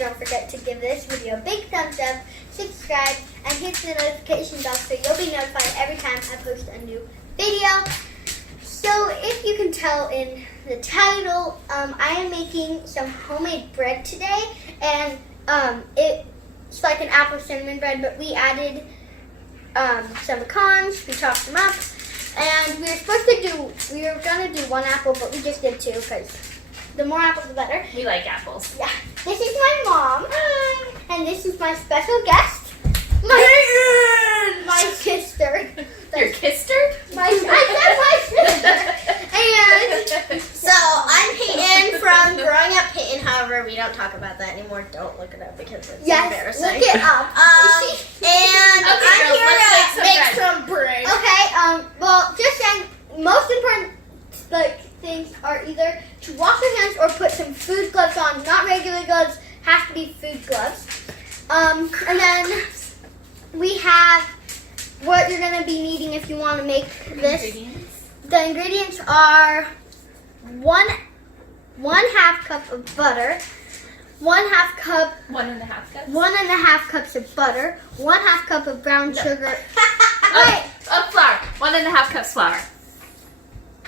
don't forget to give this video a big thumbs up, subscribe, and hit the notification bell so you'll be notified every time I post a new video. So if you can tell in the title, I am making some homemade bread today, and it's like an apple cinnamon bread, but we added some pecans, we chopped them up, and we were gonna do one apple, but we just did two because the more apples the better. We like apples. Yeah. This is my mom. Hi. And this is my special guest. My sister. Your kister? I said my sister. And So I'm Peyton from Growing Up Peyton. However, we don't talk about that anymore. Don't look it up because it's embarrassing. Look it up. And Okay, I'm girls, here let's to make make some some bread. Okay. Well, just saying, most important things are either to wash your hands or put some food gloves on. Not regular gloves. Has to be food gloves. And then we have what you're gonna be needing if you want to make this. Ingredients. The ingredients are one half cup of butter, 1/2 cup, 1.5 cups. 1.5 cups of butter, 1/2 cup of brown sugar. Wait, Of flour. 1.5 cups flour.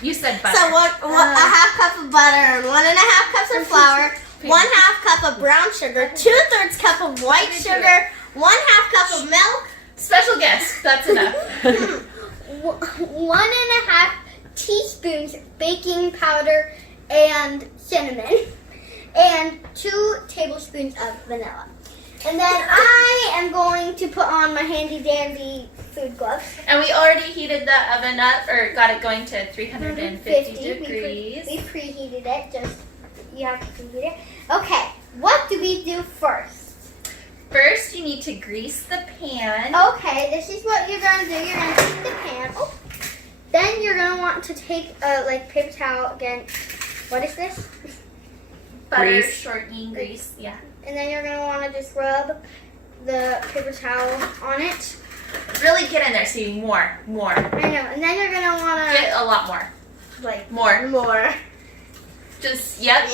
You said butter. So a half cup of butter and 1.5 cups of flour, 1/2 cup of brown sugar, 2/3 cup of white sugar, 1/2 cup of milk. Special guest. That's enough. 1.5 teaspoons baking powder and cinnamon, and 2 tablespoons of vanilla. And then I am going to put on my handy dandy food gloves. And we already heated the oven up, or got it going to 350 degrees. We preheated it. Just you have to preheat it. Okay, what do we do first? First, you need to grease the pan. Okay, this is what you're gonna do. You're gonna take the pan. Oh. Then you're gonna want to take a paper towel again. What is this? Butter, Grease. shortening grease. Yeah. And then you're gonna want to just rub the paper towel on it. Really get in there, Stevie. More. I know. And then you're gonna want to Get a lot more. More. More. Just, yep.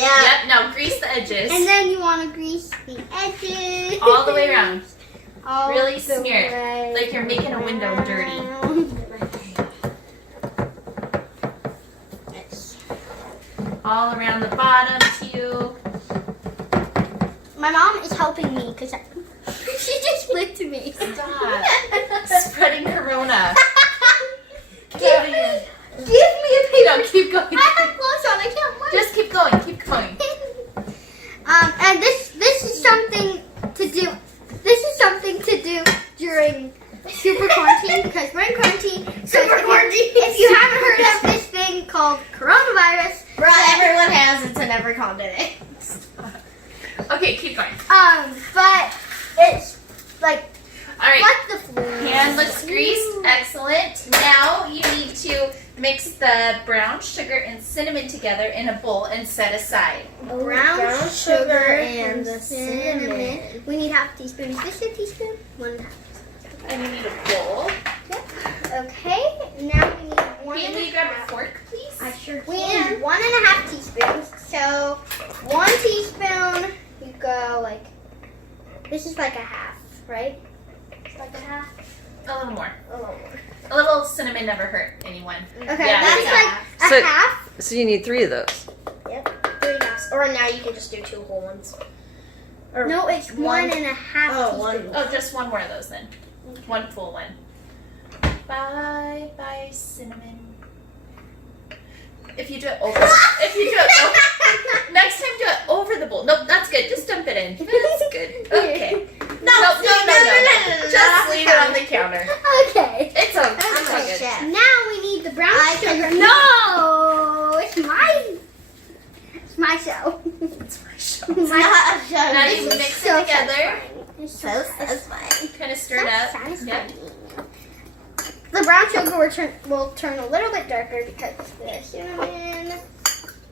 Now grease the edges. And then you want to grease the edges. All the way around. All Really the smear it, way like you're making a window dirty. around. All around the bottom too. My mom is helping me because she just licked me. Stop. Spreading corona. Give Get out of me here. a paper. No, keep going. I have clothes on. I can't wait. Just keep going. Keep going. And this is something to do. This is something to do during super quarantine because we're in quarantine. So if you haven't heard of this thing called coronavirus, Bro, everyone has. It's in every continent. Okay, keep going. but it's like All right. the flu. Pan looks greased. Excellent. Now you need to mix the brown sugar and cinnamon together in a bowl and set aside. Brown sugar and the cinnamon. We need 1/2 teaspoon. Is this a teaspoon? 1/2. And you need a bowl. Okay. Now we need one. Can you grab a fork, please? I sure can. We need 1.5 teaspoons. So 1 teaspoon. You go this is like a half, right? It's like a half. A little more. A little more. A little cinnamon never hurt anyone. Okay, Yeah, that's yeah. like So- a half. So you need 3 of those. Yep. 3 halves. Or now you can just do 2 whole ones. Or No, it's 1.5 Oh, teaspoons. one. Oh, just one more of those then. One full one. Bye, cinnamon. If you do it over, next time do it over the bowl. Nope, that's good. Just dump it in. That's good. Okay. No. Just leave it on the counter. Okay. It's okay. I'm It's a all good. chef. Now we need the brown I sugar. can- No, it's my show. It's my show. Not a show. Now you This is mix so it together. satisfying. It's So satisfying. Kind of stir it up. satisfying. Yep. The brown sugar will turn a little bit darker because the cinnamon.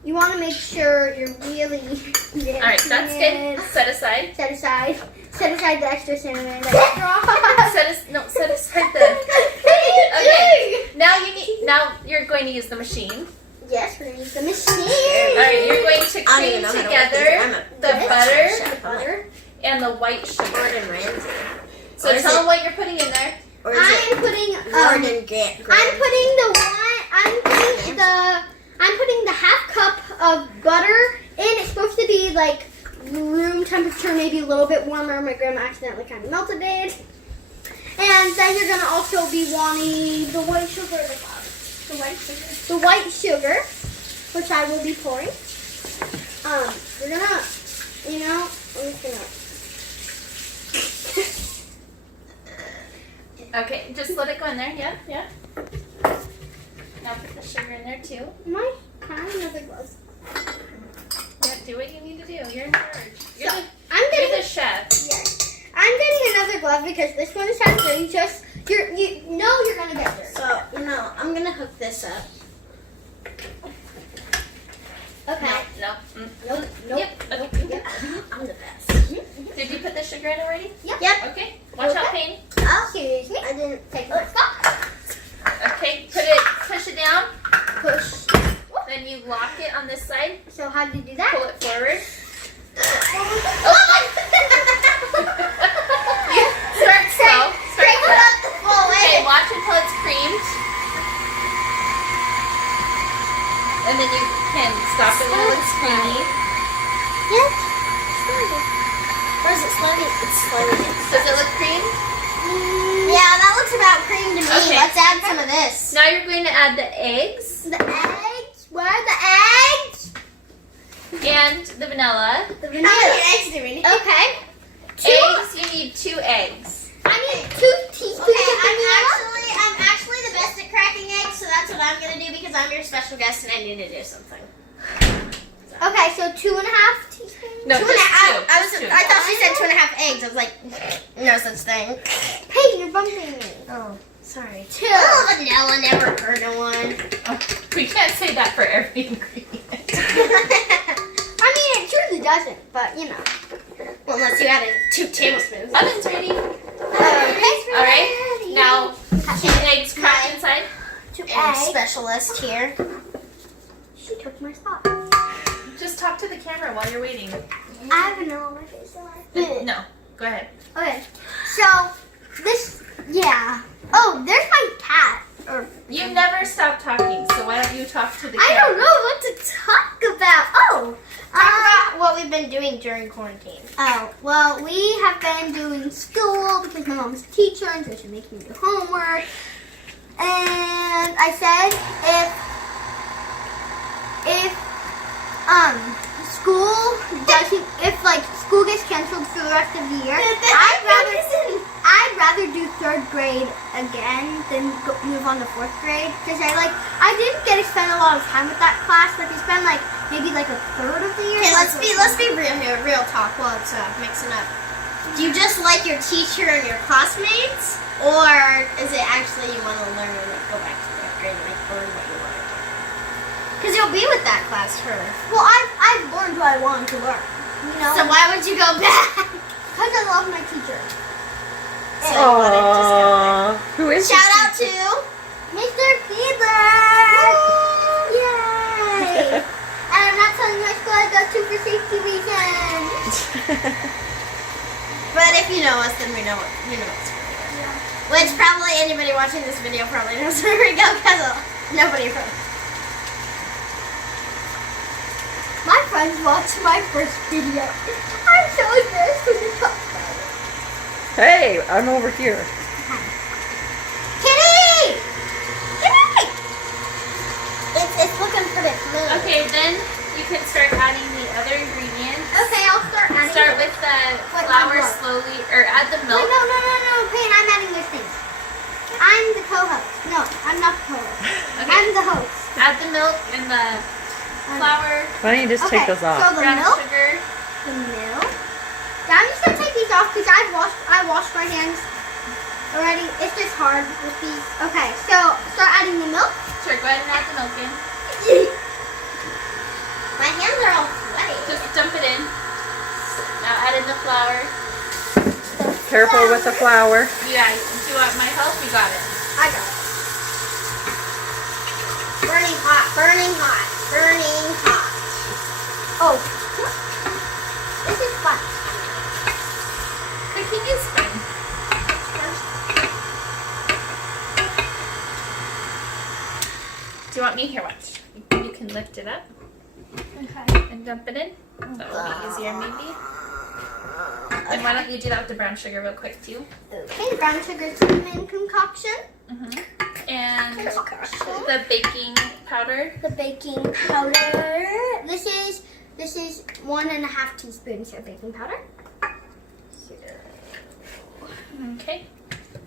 You want to make sure you're really. All right, that's good. Set aside. Set aside the extra cinnamon. That's Set aside the. Okay. Now you're going to use the machine. Yes, we're gonna use the machine. Alright, you're going to cream together the butter and the white sugar. Gordon Ramsay. So tell them what you're putting in there. Or is I'm putting Gordon Grant? I'm putting the half cup of butter in. It's supposed to be like room temperature, maybe a little bit warmer. My grandma accidentally kind of melted it. And then you're gonna also be wanting the white sugar. The white sugar, which I will be pouring. We're gonna, I'm just gonna. Okay, just let it go in there. Yeah. Now put the sugar in there too. Can I have another glove? Yeah, do what you need to do. You're in charge. You're the chef. Yes. I'm getting another glove because this one is half dirty. You're gonna get dirty. So, I'm gonna hook this up. Okay. No. Nope. Yep. I'm the best. Did you put the sugar in already? Yep. Okay. Watch out, Peyton. Excuse me. I didn't Take a stop. Okay. Push it down. Push. Then you lock it on this side. So how do you do that? Pull it forward. Start slow. Okay, watch until it's creamed. And then you can stop it when it's creamy. Yes. Or is it slowly? It's slowly. Does it look creamed? Yeah, that looks about cream to me. Okay. Let's add some of this. Now you're going to add the eggs The eggs. Where are the eggs? and the vanilla. The How vanilla. many eggs do we need? Okay. Eggs, you need 2 eggs. I need 2 teaspoons Okay, of vanilla. I'm actually the best at cracking eggs, so that's what I'm gonna do because I'm your special guest and I need to do something. Okay, so 2.5 teaspoons. No, Two just and a half. 2. I Just 2. thought she said 2.5 eggs. I was like, no such thing. Peyton, you're bumping me. Oh, sorry. 2. Oh, vanilla never heard of one. We can't say that for every ingredient. I mean, it truly doesn't, but Well, unless you added 2 tablespoons. Oven's ready. All Alright, now 2 eggs cracked inside. 2 And eggs. specialist here. She took my spot. Just talk to the camera while you're waiting. I have vanilla on my face. No, go ahead. Okay, so this, Oh, there's my cat. You never stop talking, so why don't you talk to the camera? I don't know what to talk about. Talk about what we've been doing during quarantine. Well, we have been doing school because my mom's a teacher and so she makes me do homework. And I said if school gets canceled for the rest of the year, I'd rather do 3rd grade again than move on to 4th grade because I didn't get to spend a lot of time with that class. Like I spent maybe a third of the year. Okay, let's be real here. Real talk while it's mixing up. Do you just like your teacher and your classmates, or is it actually you want to learn and go back to 5th grade and learn what you want to do? Because you'll be with that class for. Well, I've learned what I wanted to learn. So why would you go back? Because I love my teacher. So you wanted to just go back. Who is Shout out to Mr. Fiedler! Yay! And I'm not telling my school I go to for safety reasons. But if you know us, then we know it's where we go. Which probably anybody watching this video probably knows where we go because nobody from. My friends watched my first video. I'm so embarrassed when you talk about it. Hey, I'm over here. Kitty! Kitty! It's looking pretty fluid. Okay, then you can start adding the other ingredients. Okay, I'll start adding. Start with the What flour more? slowly, or add the Wait, milk. no, Peyton, I'm adding those things. I'm the co-host. No, I'm not the co-host. Okay. I'm the host. Add the milk and the flour, Why don't you just take those So off? the brown milk. sugar. The milk. Yeah, I'm just gonna take these off because I washed my hands already. It's just hard with these. Okay, so start adding the milk. Sure, go ahead and add the milk in. My hands are all sweaty. Just dump it in. Now add in the flour. Careful with the flour. Yeah, do you want my help? You got it. I got it. Burning hot, burning hot, burning hot. Oh. This is fun. Cooking is fun. Do you want me here? Watch. You can lift it up Okay. and dump it in. That will be easier, maybe. And why don't you do that with the brown sugar real quick too? Okay, the brown sugar cinnamon concoction. And Concoction. the baking powder. The baking powder. This is 1.5 teaspoons of baking powder. Okay.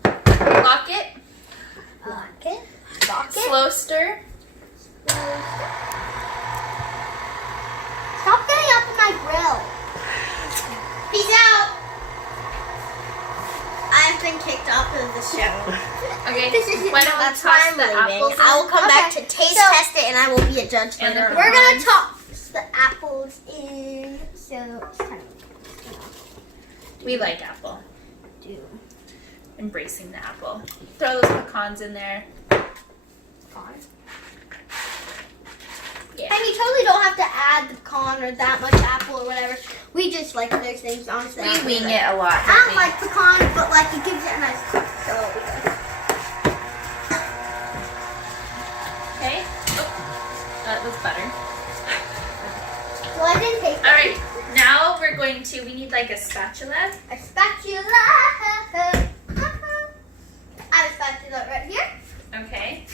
Lock it. Lock it. Lock it. Slow stir. Stop getting up in my grill. Peace out. I've been kicked off of the show. Okay. This is Why don't we That's why toss I'm the leaving. apples in? I will come back to Okay, taste so- test it, and I will be a judge And later. the- We're gonna Pecans. toss the apples in. So it's kind of We like apple. do. Embracing the apple. Throw those pecans in there. Yeah. And you totally don't have to add the pecan or that much apple or whatever. We just like those things, honestly. We wing it a lot. I don't don't we? like pecan, but like it gives it a nice taste. So we go. Okay. Oh, that was butter. Well, I didn't taste All right. Now we're going to. We need like a spatula. a spatula. I have a spatula right here. Okay.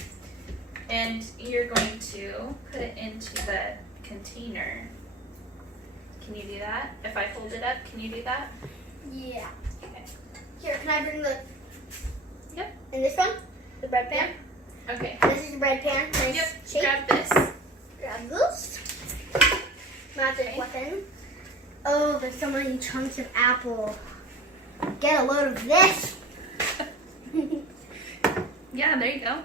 And you're going to put it into the container. Can you do that? If I hold it up, can you do that? Yeah. Okay. Here, can I bring the? Yep. And this one, the bread pan. Okay. This is the bread pan. Nice Yep. shape. Grab this. Grab this. Magic Okay. weapon. Oh, there's so many chunks of apple. Get a load of this. Yeah, there you go.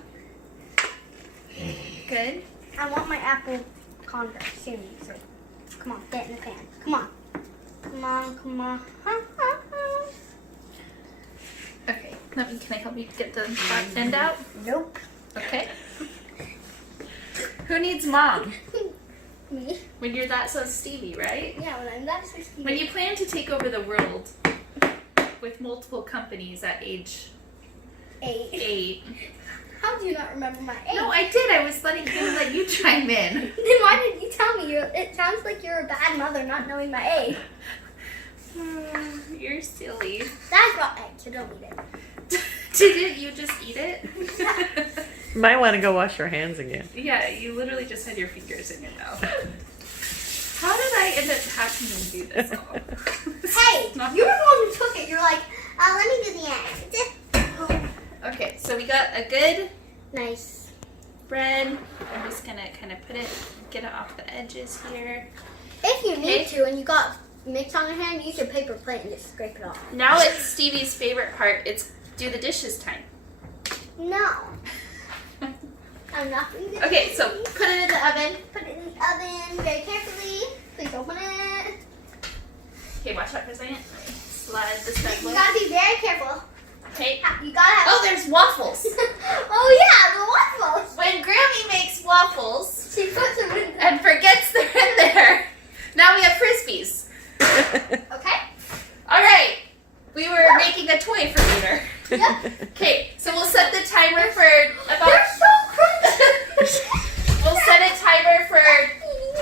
Good. I want my apple convert soon. So come on, get in the pan. Come on. Come on, come on. Okay. Can I help you get the front end out? Nope. Okay. Who needs mom? Me? When you're that so Stevie, right? Yeah, when I'm that 16. When you plan to take over the world with multiple companies at age 8. How do you not remember my age? No, I did. I was letting you chime in. Then why did you tell me? It sounds like you're a bad mother not knowing my age. You're silly. That's got eggs, so don't eat it. Didn't you just eat it? You might want to go wash your hands again. Yeah, you literally just had your fingers in your mouth. How did I end up having you do this all? Hey, Not- you were the one who took it. You're like, let me do the eggs. Okay, so we got a good Nice. bread. I'm just gonna kind of get it off the edges here. If you need Okay. to, and you got mix on your hand, use your paper plate and just scrape it off. Now it's Stevie's favorite part. It's do the dishes time. No. I'm not going to. Okay, so put it in the oven. Put it in the oven very carefully. Please open it. Okay, watch out for a second. Slide the You stuff. gotta be very careful. Okay. You gotta have. Oh, there's waffles. Oh yeah, the waffles. When Grammy makes waffles She puts them in. and forgets they're in there, now we have Frisbees. Okay. All right. We were making a toy for later. Yep. Okay, so we'll set the timer for about. They're so crunchy. We'll set a timer for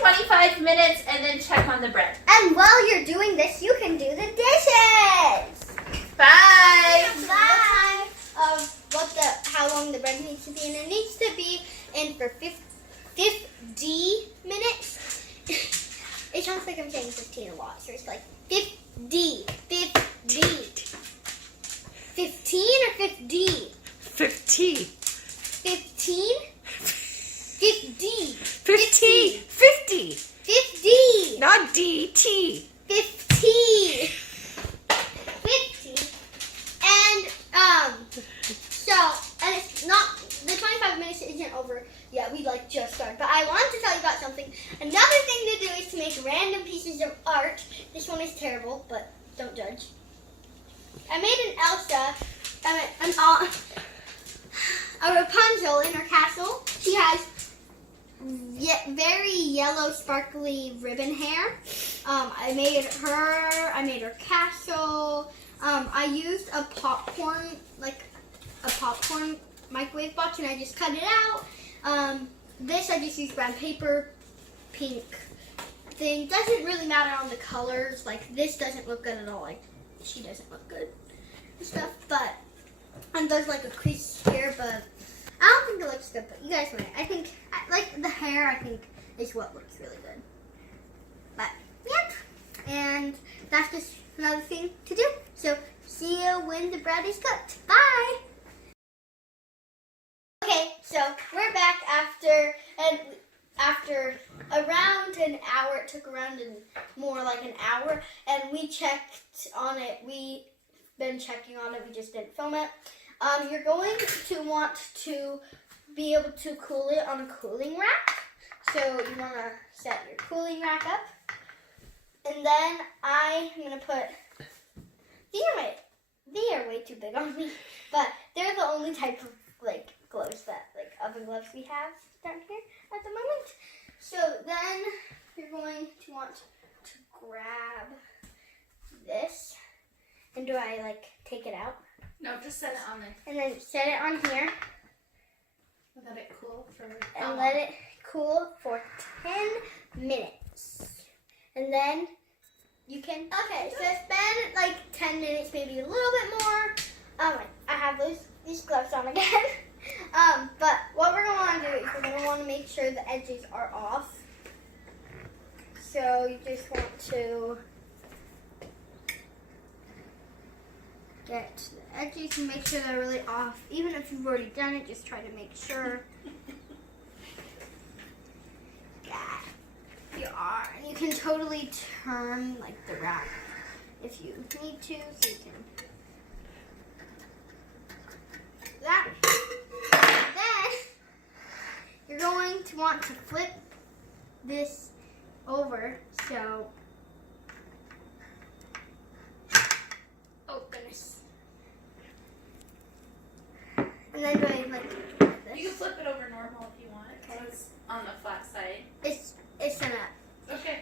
25 minutes and then check on the bread. And while you're doing this, you can do the dishes. Bye. Bye. How long the bread needs to be, and it needs to be in for 50 minutes. It sounds like I'm saying 15 a lot, so it's like 50. 15 or 50? 50. 15? 50. 50. 50. 50. Not DT. 50. 50. And, and it's not, the 25 minutes isn't over yet. We just started. But I wanted to tell you about something. Another thing to do is to make random pieces of art. This one is terrible, but don't judge. I made an Elsa, a Rapunzel in her castle. She has very yellow, sparkly ribbon hair. I made her castle. I used a popcorn microwave box, and I just cut it out. This I just used brown paper, pink thing. Doesn't really matter on the colors. Like this doesn't look good at all. Like she doesn't look good and stuff. But and there's like a crease here, but I don't think it looks good. But you guys might. I think like the hair. I think is what looks really good. But yep. And that's just another thing to do. So see you when the bread is cooked. Bye. Okay, so we're back after around an hour. It took around more like an hour, and we checked on it. We've been checking on it. We just didn't film it. You're going to want to be able to cool it on a cooling rack. So you want to set your cooling rack up, and then I'm gonna put. They are way too big on me, but they're the only type of like gloves that oven gloves we have down here at the moment. So then you're going to want to grab this, and do I like take it out? No, just set it on there. And then set it on here. Let it cool for and let it cool for 10 minutes. And then you can, okay, so it's been like 10 minutes, maybe a little bit more. I have these gloves on again. But what we're going to want to do is we're going to want to make sure the edges are off. So you just want to get the edges and make sure they're really off. Even if you've already done it, just try to make sure that you are. And you can totally turn like the rack if you need to, so you can that. And then you're going to want to flip this over. So, oh goodness. And then going like this. You can flip it over normal if you want. Okay. So it's on the flat side. It's an up. Okay.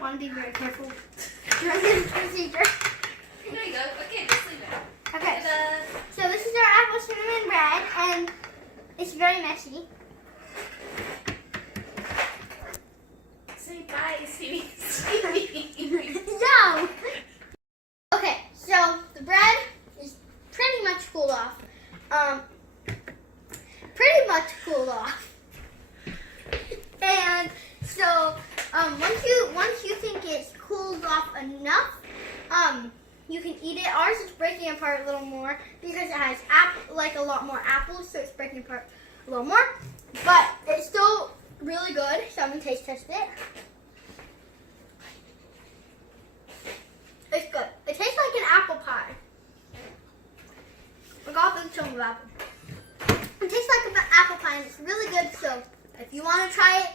Want to be very careful during this procedure. There you go. Okay, just leave it. Okay. Ta-da. So this is our apple cinnamon bread, and it's very messy. Say bye, Stevie. No. Okay, so the bread is pretty much cooled off. And so once you think it's cooled off enough, you can eat it. Ours is breaking apart a little more because it has a lot more apples, so it's breaking apart a little more. But it's still really good, so I'm gonna taste test it. It's good. It tastes like an apple pie. I got a big chunk of apple. It tastes like an apple pie, and it's really good. So if you want to try it,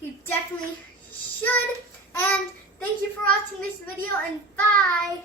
you definitely should. And thank you for watching this video, and bye.